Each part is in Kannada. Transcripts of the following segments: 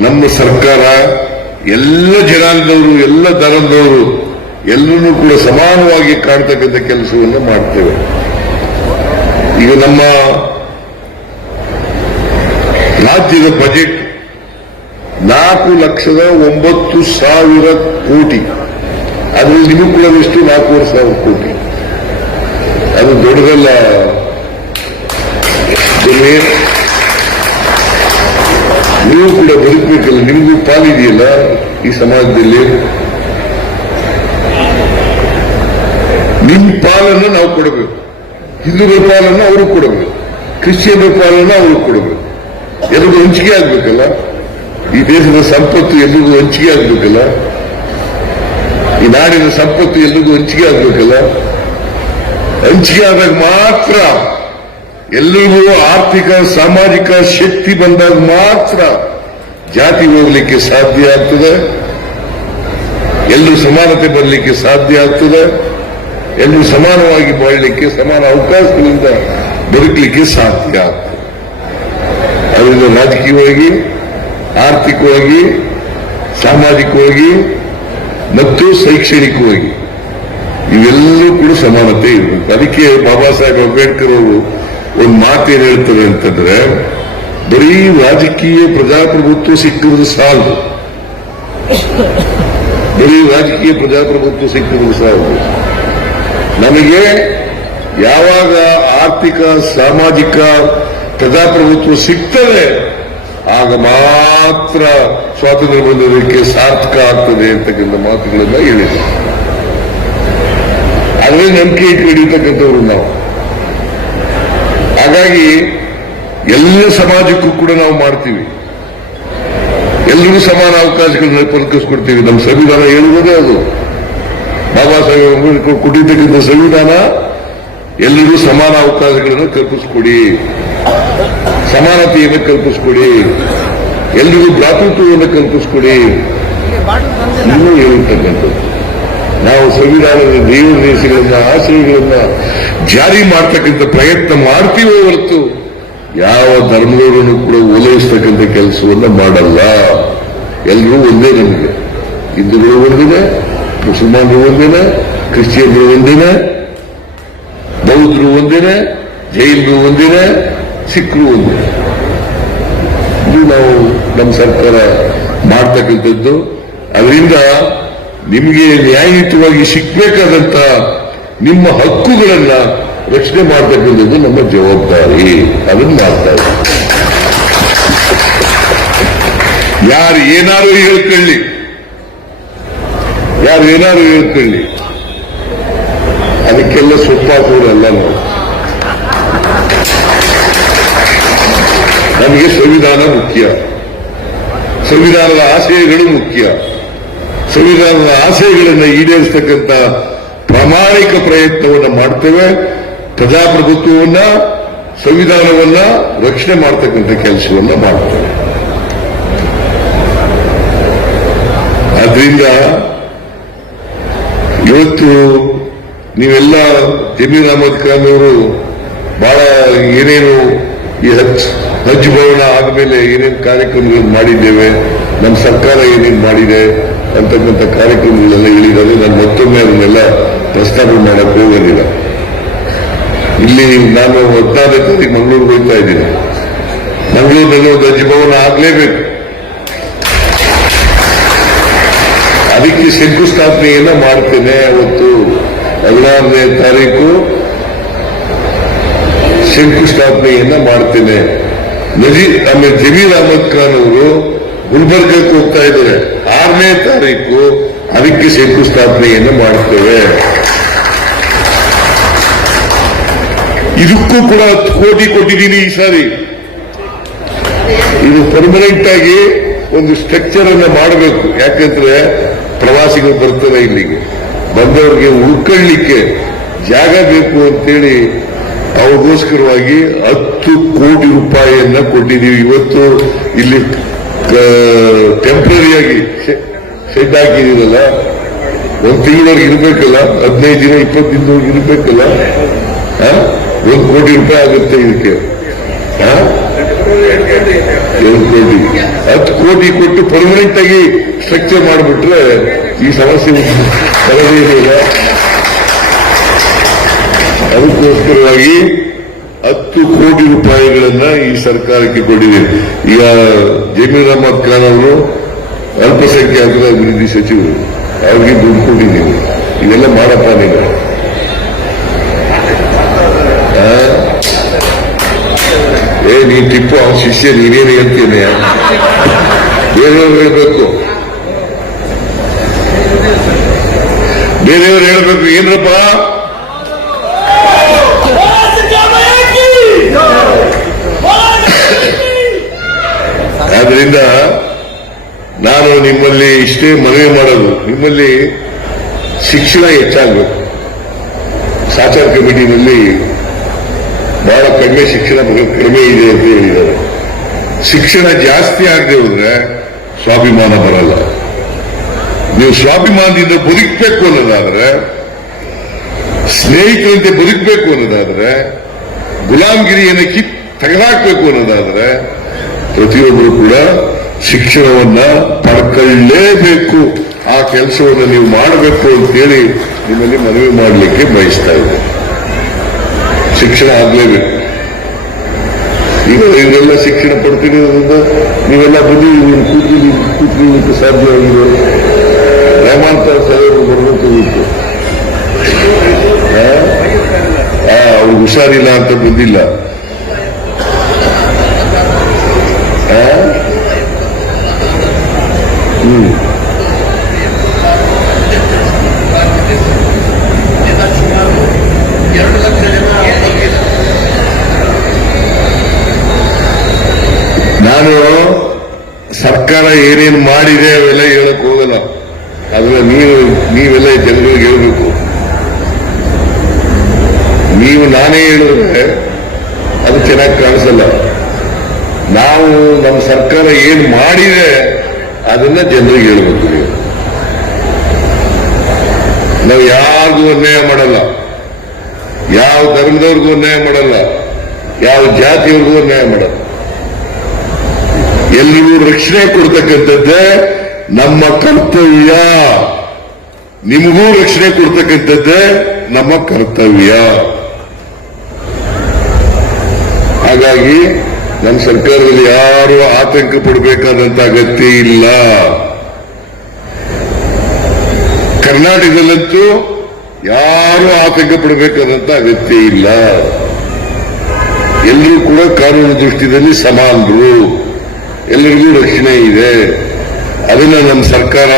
ನಮ್ಮ ಸರ್ಕಾರ ಎಲ್ಲ ಜನಾಂಗದವರು, ಎಲ್ಲ ಧರ್ಮದವರು ಎಲ್ಲರೂ ಕೂಡ ಸಮಾನವಾಗಿ ಕಾಣ್ತಕ್ಕಂಥ ಕೆಲಸವನ್ನು ಮಾಡ್ತೇವೆ. ಈಗ ನಮ್ಮ ರಾಜ್ಯದ ಬಜೆಟ್ 4,09,000 ಕೋಟಿ. ಅದ್ರಲ್ಲಿ ನಿಮಗೂ ಕೂಡ ಎಷ್ಟು 4,500 ಕೋಟಿ. ಅದು ದೊಡ್ಡದಲ್ಲ. ನೀವು ಕೂಡ ಬದುಕಬೇಕಲ್ಲ, ನಿಮಗೂ ಪಾಲಿದೆಯಲ್ಲ ಈ ಸಮಾಜದಲ್ಲಿ. ನಿಮ್ಮ ಪಾಲನ್ನು ನಾವು ಕೊಡಬೇಕು, ಹಿಂದೂಗಳ ಪಾಲನ್ನು ಅವರು ಕೊಡಬೇಕು, ಕ್ರಿಶ್ಚಿಯನ್ರ ಪಾಲನ್ನು ಅವರು ಕೊಡಬೇಕು. ಎಲ್ಲರಿಗೂ ಹಂಚಿಕೆ ಆಗ್ಬೇಕಲ್ಲ. ಈ ದೇಶದ ಸಂಪತ್ತು ಎಲ್ರಿಗೂ ಹಂಚಿಕೆ ಆಗ್ಬೇಕಲ್ಲ. ಈ ನಾಡಿನ ಸಂಪತ್ತು ಎಲ್ರಿಗೂ ಹಂಚಿಕೆ ಆಗ್ಬೇಕಲ್ಲ. ಹಂಚಿಕೆ ಆದಾಗ ಮಾತ್ರ ಎಲ್ಲರಿಗೂ ಆರ್ಥಿಕ ಸಾಮಾಜಿಕ ಶಕ್ತಿ ಬಂದಾಗ ಮಾತ್ರ ಜಾತಿ ಹೋಗ್ಲಿಕ್ಕೆ ಸಾಧ್ಯ ಆಗ್ತದೆ, ಎಲ್ಲರೂ ಸಮಾನತೆ ಬರಲಿಕ್ಕೆ ಸಾಧ್ಯ ಆಗ್ತದೆ, ಎಲ್ಲರೂ ಸಮಾನವಾಗಿ ಬಾಳಲಿಕ್ಕೆ, ಸಮಾನ ಅವಕಾಶಗಳಿಂದ ಬದುಕಲಿಕ್ಕೆ ಸಾಧ್ಯ ಆಗ್ತದೆ. ಅದರಿಂದ ರಾಜಕೀಯವಾಗಿ, ಆರ್ಥಿಕವಾಗಿ, ಸಾಮಾಜಿಕವಾಗಿ ಮತ್ತು ಶೈಕ್ಷಣಿಕವಾಗಿ ಇವೆಲ್ಲೂ ಕೂಡ ಸಮಾನತೆ ಇರಬೇಕು. ಅದಕ್ಕೆ ಬಾಬಾ ಸಾಹೇಬ್ ಅಂಬೇಡ್ಕರ್ ಅವರು ಒಂದು ಮಾತೇನು ಹೇಳ್ತಾರೆ ಅಂತಂದ್ರೆ, ಬರೀ ರಾಜಕೀಯ ಪ್ರಜಾಪ್ರಭುತ್ವ ಸಿಕ್ಕಿರೋದು ಸಾಲದು, ಬರೀ ರಾಜಕೀಯ ಪ್ರಜಾಪ್ರಭುತ್ವ ಸಿಕ್ಕಿರೋದು ಸಾಲದು. ನಮಗೆ ಯಾವಾಗ ಆರ್ಥಿಕ ಸಾಮಾಜಿಕ ಪ್ರಜಾಪ್ರಭುತ್ವ ಸಿಗ್ತದೆ ಆಗ ಮಾತ್ರ ಸ್ವಾತಂತ್ರ್ಯ ಬಂದೋದಕ್ಕೆ ಸಾರ್ಥಕ ಆಗ್ತದೆ ಅಂತಕ್ಕಂಥ ಮಾತುಗಳನ್ನ ಹೇಳಿದೆ. ಅದೇ ನಂಬಿಕೆ ಇಟ್ಕೊಂಡಿರ್ತಕ್ಕಂಥವ್ರು ನಾವು. ಹಾಗಾಗಿ ಎಲ್ಲ ಸಮಾಜಕ್ಕೂ ಕೂಡ ನಾವು ಮಾಡ್ತೀವಿ, ಎಲ್ಲರಿಗೂ ಸಮಾನ ಅವಕಾಶಗಳನ್ನ ಕಲ್ಪಿಸ್ಕೊಡ್ತೀವಿ. ನಮ್ಮ ಸಂವಿಧಾನ ಹೇಳುವುದೇ ಅದು. ಬಾಬಾ ಸಾಹೇಬ್ ಅಂಬೇಡ್ಕರ್ ಕೊಟ್ಟಿರ್ತಕ್ಕಂಥ ಸಂವಿಧಾನ ಎಲ್ಲರಿಗೂ ಸಮಾನ ಅವಕಾಶಗಳನ್ನು ಕಲ್ಪಿಸ್ಕೊಡಿ, ಸಮಾನತೆಯನ್ನು ಕಲ್ಪಿಸ್ಕೊಡಿ, ಎಲ್ರಿಗೂ ಭ್ರಾತೃತ್ವವನ್ನು ಕಲ್ಪಿಸ್ಕೊಡಿ ಇನ್ನೂ ಹೇಳಿರ್ತಕ್ಕಂಥದ್ದು. ನಾವು ಸಂವಿಧಾನದ ದೇವದೇಶಗಳನ್ನ, ಆಶಯಗಳನ್ನ ಜಾರಿ ಮಾಡ್ತಕ್ಕಂಥ ಪ್ರಯತ್ನ ಮಾಡ್ತೀವೋ ಹೊರತು ಯಾವ ಧರ್ಮದವರನ್ನು ಕೂಡ ಓಲೈಸ್ತಕ್ಕಂಥ ಕೆಲಸವನ್ನ ಮಾಡಲ್ಲ. ಎಲ್ಲರೂ ಒಂದೇ. ನಮಗೆ ಹಿಂದೂಗಳು ಒಂದಿನ, ಮುಸಲ್ಮಾನರು ಒಂದಿನ, ಕ್ರಿಶ್ಚಿಯನ್ರು ಒಂದಿನ, ಬೌದ್ಧರು ಒಂದಿನ, ಜೈನರು ಒಂದಿನ, ಸಿಖ್ರು ಒಂದಿನ. ಇದು ನಾವು ನಮ್ಮ ಸರ್ಕಾರ ಮಾಡ್ತಕ್ಕಂಥದ್ದು. ಅದರಿಂದ ನಿಮಗೆ ನ್ಯಾಯಯುತವಾಗಿ ಸಿಗ್ಬೇಕಾದಂತ ನಿಮ್ಮ ಹಕ್ಕುಗಳನ್ನ ರಕ್ಷಣೆ ಮಾಡ್ತಕ್ಕಂಥದ್ದು ನಮ್ಮ ಜವಾಬ್ದಾರಿ. ಅದನ್ನು ಮಾಡ್ತಾ ಇದ್ದೀವಿ. ಯಾರು ಏನಾದ್ರು ಹೇಳ್ಕೊಳ್ಳಿ, ಯಾರು ಏನಾದ್ರು ಹೇಳ್ಕೊಳ್ಳಿ, ಅದಕ್ಕೆಲ್ಲ ಸೊಪ್ಪಾಕೋರಲ್ಲ ನಾವು. ನಮಗೆ ಸಂವಿಧಾನ ಮುಖ್ಯ, ಸಂವಿಧಾನದ ಆಶಯಗಳು ಮುಖ್ಯ. ಸಂವಿಧಾನದ ಆಶಯಗಳನ್ನು ಈಡೇರಿಸತಕ್ಕಂಥ ಪ್ರಾಮಾಣಿಕ ಪ್ರಯತ್ನವನ್ನು ಮಾಡ್ತೇವೆ. ಪ್ರಜಾಪ್ರಭುತ್ವವನ್ನ, ಸಂವಿಧಾನವನ್ನ ರಕ್ಷಣೆ ಮಾಡ್ತಕ್ಕಂಥ ಕೆಲಸವನ್ನ ಮಾಡ್ತೇವೆ. ಆದ್ರಿಂದ ಇವತ್ತು ನೀವೆಲ್ಲ ಜಮೀರ್ ಅಹಮದ್ ಖಾನ್ ಅವರು ಬಹಳ ಏನೇನು ಈ ಹಜ್ ಭವನ ಆದ್ಮೇಲೆ ಏನೇನು ಕಾರ್ಯಕ್ರಮಗಳನ್ನು ಮಾಡಿದ್ದೇವೆ, ನಮ್ಮ ಸರ್ಕಾರ ಏನೇನು ಮಾಡಿದೆ ಅಂತಕ್ಕಂಥ ಕಾರ್ಯಕ್ರಮಗಳೆಲ್ಲ ಹೇಳಿದ್ದಾರೆ. ನಾನು ಮತ್ತೊಮ್ಮೆ ಅದನ್ನೆಲ್ಲ ಪ್ರಸ್ತಾಪ ಮಾಡಕ್ಕೆ ಹೋಗೋದಿಲ್ಲ. ಇಲ್ಲಿ ನಾನು 14ನೇ ತಾರೀಕು ಮಂಗಳೂರಿಗೆ ಹೋಗ್ತಾ ಇದ್ದೀನಿ. ಮಂಗಳೂರಿನಲ್ಲಿ ಒಂದು ಹಜ್ ಭವನ ಆಗ್ಲೇಬೇಕು. ಅದಕ್ಕೆ ಶಂಕುಸ್ಥಾಪನೆಯನ್ನ ಮಾಡ್ತೇನೆ. ಅವತ್ತು 16ನೇ ತಾರೀಕು ಶಂಕುಸ್ಥಾಪನೆಯನ್ನ ಮಾಡ್ತೇನೆ. ಆಮೇಲೆ ಜಮೀರ್ ಅಹಮದ್ ಖಾನ್ ಅವರು ಗುಲ್ಬರ್ಗಕ್ಕೆ ಹೋಗ್ತಾ ಇದ್ದಾರೆ. 6ನೇ ತಾರೀಕು ಅದಕ್ಕೆ ಶಂಕುಸ್ಥಾಪನೆಯನ್ನು ಮಾಡ್ತೇವೆ. ಇದಕ್ಕೂ ಕೂಡ 10 ಕೋಟಿ ಕೊಟ್ಟಿದ್ದೀನಿ ಈ ಸಾರಿ. ಇದು ಪರ್ಮನೆಂಟ್ ಆಗಿ ಒಂದು ಸ್ಟ್ರಕ್ಚರ್ ಅನ್ನ ಮಾಡಬೇಕು. ಯಾಕಂದ್ರೆ ಪ್ರವಾಸಿಗರು ಬರ್ತಾರೆ, ಇಲ್ಲಿಗೆ ಬಂದವರಿಗೆ ಉಳ್ಕೊಳ್ಳಿಕ್ಕೆ ಜಾಗ ಬೇಕು ಅಂತೇಳಿ ಅವ್ರಿಗೋಸ್ಕರವಾಗಿ 10 ಕೋಟಿ ರೂಪಾಯಿಯನ್ನ ಕೊಟ್ಟಿದ್ದೀವಿ. ಇವತ್ತು ಇಲ್ಲಿ ಟೆಂಪರರಿಯಾಗಿ ಶೆಡ್ ಹಾಕಿದೀರಲ್ಲ, 1 ತಿಂಗಳವರೆಗೆ ಇರಬೇಕಲ್ಲ, 15 ದಿನ 20 ದಿನದವರೆಗೆ ಇರಬೇಕಲ್ಲ, 1 ಕೋಟಿ ರೂಪಾಯಿ ಆಗುತ್ತೆ ಇದಕ್ಕೆ. 2 ಕೋಟಿ 10 ಕೋಟಿ ಕೊಟ್ಟು ಪರ್ಮನೆಂಟ್ ಆಗಿ ಸ್ಟ್ರಕ್ಚರ್ ಮಾಡಿಬಿಟ್ರೆ ಈ ಸಮಸ್ಯೆ ಬರದೇ ಇಲ್ಲ. ಅದಕ್ಕೋಸ್ಕರವಾಗಿ 10 ಕೋಟಿ ರೂಪಾಯಿಗಳನ್ನ ಈ ಸರ್ಕಾರಕ್ಕೆ ಕೊಟ್ಟಿದೆ. ಈಗ ಜಮೀರ್ ಅಹಮದ್ ಖಾನ್ ಅವರು ಅಲ್ಪಸಂಖ್ಯಾತರ ಅಭಿವೃದ್ಧಿ ಸಚಿವರು, ಅವ್ರಿಗೆ ದುಡ್ಡು ಕೊಟ್ಟಿದ್ದೀವಿ. ಇದೆಲ್ಲ ಮಾಡಪ್ಪ ನೀವು. ನೀನ್ ಟಿಪ್ಪು ಅವನ ಶಿಷ್ಯ, ನೀನೇನು ಹೇಳ್ತೀನಿ, ಬೇರೆಯವ್ರು ಹೇಳ್ಬೇಕು, ಬೇರೆಯವ್ರು ಹೇಳ್ಬೇಕು. ಏನ್ರಪ್ಪ ಆದ್ರಿಂದ ನಾನು ನಿಮ್ಮಲ್ಲಿ ಇಷ್ಟೇ ಮನವಿ ಮಾಡೋದು, ನಿಮ್ಮಲ್ಲಿ ಶಿಕ್ಷಣ ಹೆಚ್ಚಾಗಬೇಕು. ಸಾಚಾರ್ ಕಮಿಟಿನಲ್ಲಿ ಬಹಳ ಕಡಿಮೆ ಶಿಕ್ಷಣ ಕಡಿಮೆ ಇದೆ ಅಂತ ಹೇಳಿದ್ದಾರೆ. ಶಿಕ್ಷಣ ಜಾಸ್ತಿ ಆಗದೆ ಹೋದ್ರೆ ಸ್ವಾಭಿಮಾನ ಬರಲ್ಲ. ನೀವು ಸ್ವಾಭಿಮಾನದಿಂದ ಬದುಕಬೇಕು ಅನ್ನೋದಾದ್ರೆ, ಸ್ನೇಹಿತರಂತೆ ಬದುಕಬೇಕು ಅನ್ನೋದಾದ್ರೆ, ಗುಲಾಮಗಿರಿಯನ್ನು ತೆಗೆದುಹಾಕಬೇಕು ಅನ್ನೋದಾದ್ರೆ ಪ್ರತಿಯೊಬ್ಬರು ಕೂಡ ಶಿಕ್ಷಣವನ್ನ ಪಡ್ಕೊಳ್ಳೇಬೇಕು. ಆ ಕೆಲಸವನ್ನು ನೀವು ಮಾಡಬೇಕು ಅಂತೇಳಿ ನಿಮ್ಮಲ್ಲಿ ಮನವಿ ಮಾಡಲಿಕ್ಕೆ ಬಯಸ್ತಾ ಇದ್ದೆ. ಶಿಕ್ಷಣ ಆಗಲೇಬೇಕು. ಈಗ ಇದೆಲ್ಲ ಶಿಕ್ಷಣ ಪಡ್ತಿರೋದ್ರಿಂದ ನೀವೆಲ್ಲ ಬಂದು ಕೂತ್ಕೊಳ್ಳಿಕ್ಕೆ ಸಾಧ್ಯ ಆಗಿದೆ. ಗ್ರಾಮಾಂತರ ಸಾಹೇಬರು ಬರಬೇಕಾಗಿತ್ತು, ಅವ್ರಿಗೆ ಹುಷಾರಿಲ್ಲ ಅಂತ ಬಂದಿಲ್ಲ. ನಾನು ಸರ್ಕಾರ ಏನೇನು ಮಾಡಿದೆ ಅವೆಲ್ಲ ಹೇಳಕ್ ಹೋಗಲ್ಲ. ಆದ್ರೆ ನೀವೆಲ್ಲ ಜನರಿಗೆ ಹೇಳ್ಬೇಕು. ನೀವು ನಾನೇ ಹೇಳಿದ್ರೆ ಅದು ಚೆನ್ನಾಗಿ ಕಾಣಿಸಲ್ಲ. ನಾವು ನಮ್ಮ ಸರ್ಕಾರ ಏನ್ ಮಾಡಿದೆ ಅದನ್ನ ಜನರಿಗೆ ಹೇಳ್ಬೇಕು. ನಾವು ಯಾರಿಗೂ ಅನ್ಯಾಯ ಮಾಡಲ್ಲ, ಯಾವ ಧರ್ಮದವ್ರಿಗೂ ಅನ್ಯಾಯ ಮಾಡಲ್ಲ, ಯಾವ ಜಾತಿಯವ್ರಿಗೂ ಅನ್ಯಾಯ ಮಾಡಲ್ಲ. ಎಲ್ರಿಗೂ ರಕ್ಷಣೆ ಕೊಡ್ತಕ್ಕಂಥದ್ದೇ ನಮ್ಮ ಕರ್ತವ್ಯ. ನಿಮಗೂ ರಕ್ಷಣೆ ಕೊಡ್ತಕ್ಕಂಥದ್ದೇ ನಮ್ಮ ಕರ್ತವ್ಯ. ಹಾಗಾಗಿ ನಮ್ಮ ಸರ್ಕಾರದಲ್ಲಿ ಯಾರು ಆತಂಕ ಪಡಬೇಕಾದಂತ ಅಗತ್ಯ ಇಲ್ಲ. ಕರ್ನಾಟಕದಲ್ಲಂತೂ ಯಾರು ಆತಂಕ ಪಡಬೇಕಾದಂತ ಅಗತ್ಯ ಇಲ್ಲ. ಎಲ್ಲರೂ ಕೂಡ ಕಾನೂನು ದೃಷ್ಟಿಯಲ್ಲಿ ಸಮಾನರು, ಎಲ್ಲರಿಗೂ ರಕ್ಷಣೆ ಇದೆ. ಅದನ್ನ ನಮ್ಮ ಸರ್ಕಾರ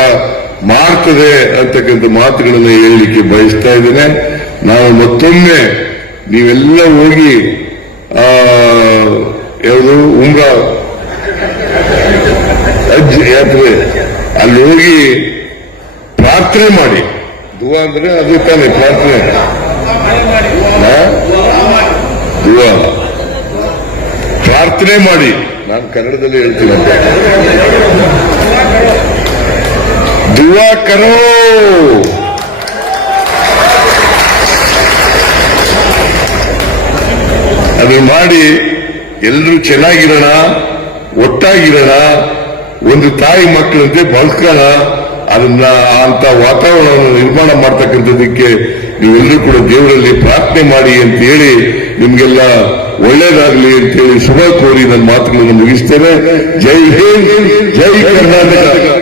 ಮಾಡ್ತದೆ ಅಂತಕ್ಕಂಥ ಮಾತುಗಳನ್ನು ಹೇಳಲಿಕ್ಕೆ ಬಯಸ್ತಾ ಇದ್ದೇನೆ. ನಾವು ಮತ್ತೊಮ್ಮೆ ನೀವೆಲ್ಲ ಹೋಗಿ ಯಾವುದು ಉಮ್ರಾ ಹಜ್ ಯಾತ್ರೆ ಅಲ್ಲಿ ಹೋಗಿ ಪ್ರಾರ್ಥನೆ ಮಾಡಿ. ದುವಾ ಅಂದ್ರೆ ಅದು ತಾನೆ ಪ್ರಾರ್ಥನೆ, ದುವಾ ಪ್ರಾರ್ಥನೆ ಮಾಡಿ. ನಾನು ಕನ್ನಡದಲ್ಲಿ ಹೇಳ್ತೀನಿ, ದುವಾ ಕರೋ. ಅದು ಮಾಡಿ ಎಲ್ಲರೂ ಚೆನ್ನಾಗಿರೋಣ, ಒಟ್ಟಾಗಿರೋಣ, ಒಂದು ತಾಯಿ ಮಕ್ಕಳಂತೆ ಬದುಕೋಣ. ಅದನ್ನ ಅಂತ ವಾತಾವರಣವನ್ನು ನಿರ್ಮಾಣ ಮಾಡ್ತಕ್ಕಂಥದಕ್ಕೆ ನೀವೆಲ್ಲರೂ ಕೂಡ ದೇವರಲ್ಲಿ ಪ್ರಾರ್ಥನೆ ಮಾಡಿ ಅಂತ ಹೇಳಿ ನಿಮ್ಗೆಲ್ಲ ಒಳ್ಳೇದಾಗಲಿ ಅಂತೇಳಿ ಶುಭ ಕೋರಿ ನನ್ನ ಮಾತುಗಳನ್ನು ಮುಗಿಸ್ತೇನೆ. ಜೈ ಹಿಂದ್, ಜೈ ಕರ್ನಾಟಕ.